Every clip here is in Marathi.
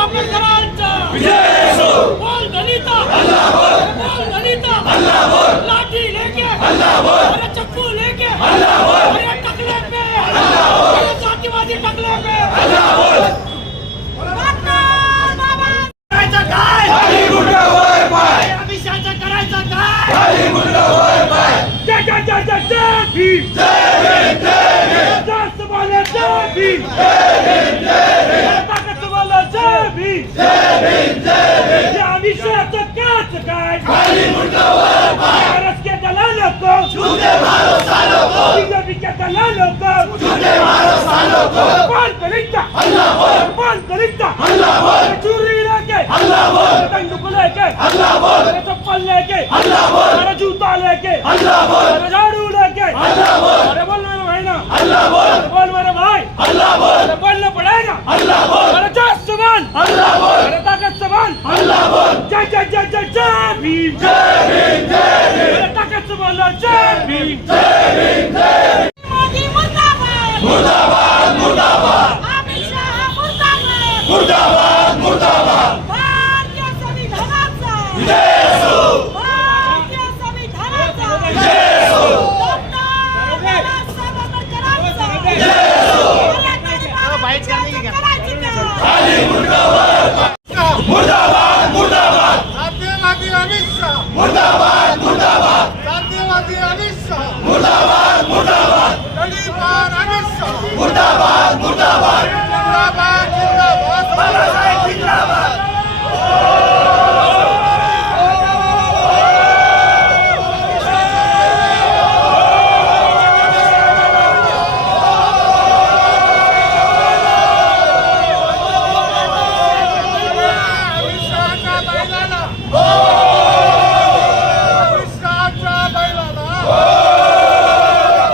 अल्लाह बोल दलिता बोल दलिता लाठी लेके अरे चक्कू लेके अरे टकले पे अरे जातीवादी टकले पे करायचं काय अमित शहाचं करायचं काय जय जय जय जय जय भीम जास्त बोला जय भीम ताकद बोला जय भीम जय अमित शहाचं काच काय काँग्रेस के दलालों को बीजेपी के दलालों को कौन दलिता कौन दलिता चूरी लेके बंदूक लेके अरे चप्पल लेके अरे जूता लेके. अरे झाड़ू लेके. अरे बोल मेरे भाई ना अरे बोल मेरे भाई. अरे बोलना पड़ेगा. अरे जय सुभान अरे ताकत सुभान जय जय जय जय जय भीम. अरे ताकत से बोलो जय भीम. मोदी मुर्दाबाद. मुर्दाबाद मुर्दाबाद. अमित शहा मुर्दाबाद. मुर्दाबाद मुर्दाबाद भारतीय संविधानाचा विजय असो भारतीय संविधानाचा विजय असो डॉक्टर बाबासाहेब आंबेडकरांचा विजय असो बाईट करायची का जातीयवादी अमित शाह मुर्दाबाद मुर्दाबाद जातीयवादी अमित शाह मुर्दाबाद मुर्दाबाद गरीबार अमित शाह मुर्दाबाद मुर्दाबाद जिंदाबाद जिंदाबाद बाळासाहेब जिंदाबाद अमित शहाच्या बैलाला अमित शहाच्या बैलाला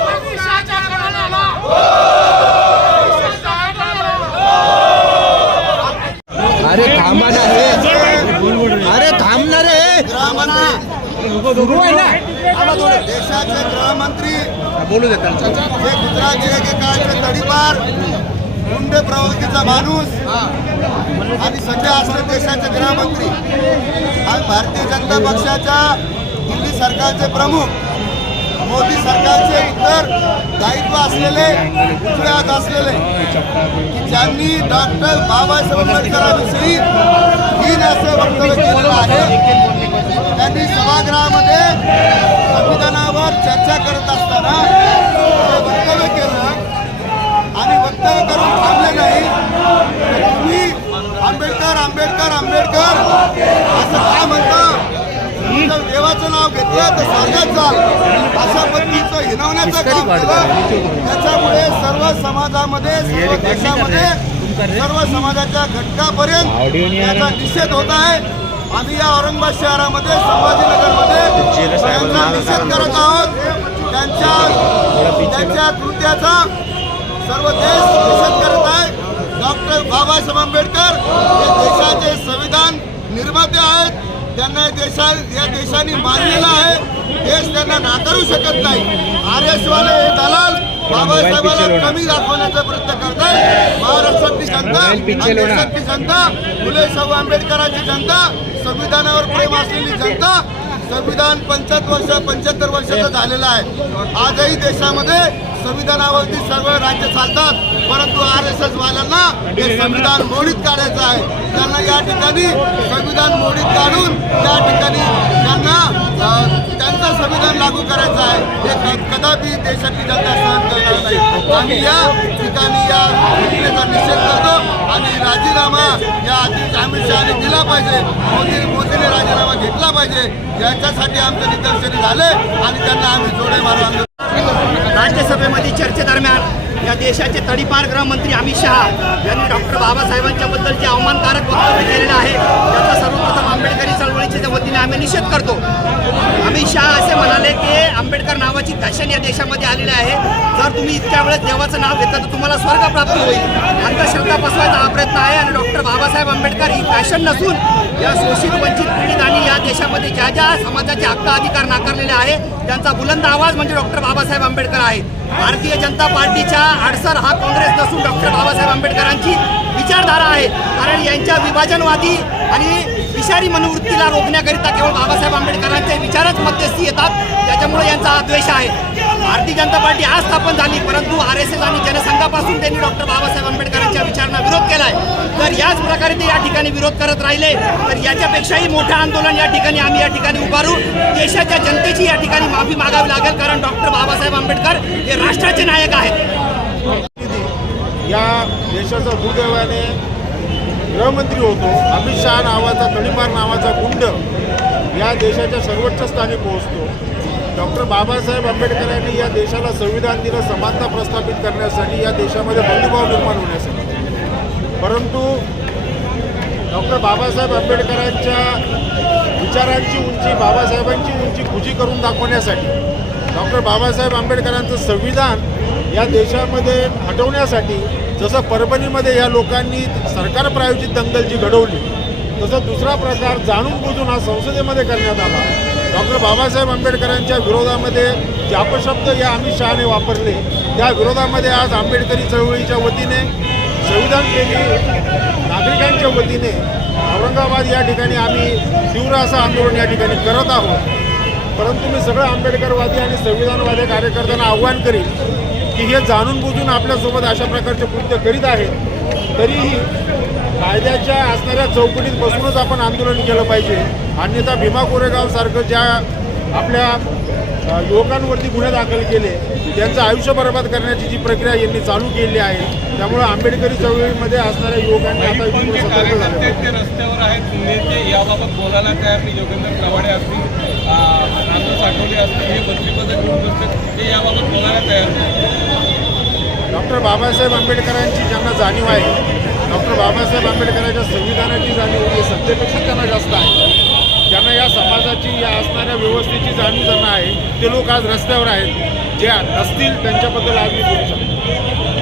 अमित शहाच्या बैलाला अमित शहाच्या बैलाला अरे थांबा ना रे अरे थांबणार रे सुरू आहे ना देशाचे गृहमंत्री बोलू दे त्यांचं जे गुजरातचे एकेकाळचे तडीपार गुंड प्रवृत्तीचा माणूस आणि सध्या असले देशाचे गृहमंत्री आणि भारतीय जनता पक्षाच्या दिल्ली सरकारचे प्रमुख मोदी सरकारचे इतर दायित्व असलेले हात असलेले की ज्यांनी डॉक्टर बाबासाहेब आंबेडकरांविषयी हीन असं वक्तव्य केलेलं आहे त्यांनी सभागृहामध्ये संविधानावर चर्चा करत असताना वक्तव्य केलं आणि वक्तव्य करून थांबले नाही तर तुम्ही आंबेडकर आंबेडकर आंबेडकर असं काय म्हणता जर स्वर्गात जाल अशा पद्धतीचं हिनवण्याचं काम केलं त्याच्यामुळे सर्व समाजामध्ये सर्व देशामध्ये सर्व समाजाच्या घटकापर्यंत याचा निषेध होत आहे. आम्ही या औरंगाबाद शहरामध्ये संभाजीनगरमध्ये त्यांचा निषेध करत आहोत. त्यांच्या त्यांच्या कृत्याचा सर्व देश निषेध करत आहे. डॉक्टर बाबासाहेब आंबेडकर हे देशाचे संविधान निर्माते आहेत. त्यांना देशा या देशाने मानलेलं आहे. देश त्यांना नाकारू शकत नाही. आर एस वाले हे दलाल बाबासाहेबाला कमी दाखवण्याचा प्रयत्न करतात महाराष्ट्रातली जनता देशातली जनता फुले शाहू आंबेडकरांची जनता संविधानावर प्रेम असलेली जनता संविधान पंच्याहत्तर वर्ष पंच्याहत्तर वर्षाचं झालेलं आहे. आजही देशामध्ये संविधानावरती सर्व राज्य चालतात परंतु आर एस एस वाल्यांना हे संविधान मोडीत काढायचं आहे. त्यांना या ठिकाणी संविधान मोडीत काढून त्या ठिकाणी त्यांना त्यांचं संविधान लागू करायचं आहे. हे कदापि देशातली जनता आम्ही या ठिकाणी या घटनेचा निषेध करतो आणि राजीनामा या अध्यक्ष अमित शहाने दिला पाहिजे. मोदी मोदीने राजीनामा घेतला पाहिजे. याच्यासाठी आमचं निदर्शन झाले आणि त्यांना आम्ही जोडे मारू राज्यसभेमध्ये चर्चेदरम्यान या देशाचे तडीपार गृहमंत्री अमित शहा यांनी डॉक्टर बाबासाहेबांच्याबद्दल जे अवमानकारक वक्तव्य केलेलं आहे. त्याचा सर्वप्रथम आंबेडकरी चळवळीच्या वतीने आम्ही निषेध करतो. अमित शहा असे म्हणाले की आंबेडकर नावाची फॅशन या देशामध्ये आलेली आहे. जर तुम्ही इतक्या वेळेस देवाचं नाव घेतलं तर तुम्हाला स्वर्ग प्राप्त होईल. अंधश्रद्धा बसवायचा हा प्रयत्न आहे आणि डॉक्टर बाबासाहेब आंबेडकर ही फॅशन नसून या शोषित वंचित पीडित आणि या देशामध्ये ज्या ज्या समाजाचे हक्क अधिकार नाकारलेले आहे त्यांचा बुलंद आवाज म्हणजे डॉक्टर बाबासाहेब आंबेडकर आहे भारतीय जनता पार्टीच्या आडसर हा काँग्रेस नसून डॉक्टर बाबासाहेब आंबेडकरांची विचारधारा आहे. कारण यांच्या विभाजनवादी आणि विषारी मनोवृत्तीला रोखण्याकरिता केवळ बाबासाहेब आंबेडकरांचे विचारच मध्यस्थी येतात. त्याच्यामुळे यांचा हा द्वेष आहे. भारतीय जनता पार्टी आज स्थापन झाली परंतु आर एस एस आणि जनसंघापासून त्यांनी डॉक्टर बाबासाहेब आंबेडकरांच्या विचारांना विरोध केलाय. तर याच प्रकारे ते या ठिकाणी विरोध करत राहिले. तर याच्यापेक्षाही मोठं आंदोलन या ठिकाणी आम्ही या ठिकाणी उभारू. देशाच्या जनतेची या ठिकाणी माफी मागावी लागेल कारण डॉक्टर बाबासाहेब आंबेडकर हे राष्ट्राचे नायक आहेत. या देशाचा दुर्दैवाने गृहमंत्री होतो. अमित शहा नावाचा तडीमार नावाचा गुंड या देशाच्या सर्वोच्च स्थानी पोहोचतो. डॉक्टर बाबासाहेब आंबेडकरांनी या देशाला संविधान दिलं समानता प्रस्थापित करण्यासाठी या देशामध्ये बंधुभाव निर्माण होण्यासाठी. परंतु डॉक्टर बाबासाहेब आंबेडकरांच्या विचारांची उंची बाबासाहेबांची उंची खुजी करून दाखवण्यासाठी डॉक्टर बाबासाहेब आंबेडकरांचं संविधान या देशामध्ये हटवण्यासाठी जसं परभणीमध्ये या लोकांनी सरकार प्रायोजित दंगल जी घडवली तसं दुसरा प्रकार जाणून बुजून हा संसदेमध्ये करण्यात आला. डॉक्टर बाबासाहेब आंबेडकरांच्या विरोधामध्ये जे अपशब्द या अमित शहाने वापरले त्या विरोधामध्ये आज आंबेडकरी चळवळीच्या वतीने संविधान प्रेमी नागरिकांच्या वतीने औरंगाबाद या ठिकाणी आम्ही तीव्र असं आंदोलन या ठिकाणी करत आहोत. परंतु मी सगळं आंबेडकरवादी आणि संविधानवादी कार्यकर्त्यांना आव्हान करीन की हे जाणून बुजून आपल्यासोबत अशा प्रकारचे कृत्य करीत आहेत तरीही कायद्याच्या असणाऱ्या चौकटीत बसूनच आपण आंदोलन केलं पाहिजे. अन्यथा भीमा कोरेगाव सारखं ज्या आपल्या युवकांवरती गुन्हे दाखल केले त्यांचं आयुष्य बर्बाद करण्याची जी प्रक्रिया यांनी चालू केली आहे त्यामुळे आंबेडकरी चळवळीमध्ये असणाऱ्या युवकांनी आता ते रस्त्यावर आहेत? याबाबत बोलायला तयार नाही योगेंद्र कवाडे असतील नांदू साठवले असतील हे मंत्रिपद घेऊन बसतात ते याबाबत बोलायला तयार नाही डॉक्टर बाबासाहेब आंबेडकरांची ज्यांना जाणीव आहे डॉक्टर बाबासाहेब आंबेडकरांच्या संविधानाची जाणीव ही सत्तेपेक्षा त्यांना जास्त आहे. ज्यांना या समाजाची या असणाऱ्या व्यवस्थेची जाणीव त्यांना आहे ते लोक आज रस्त्यावर आहेत जे नसतील त्यांच्याबद्दल आज मी बोलू शकतो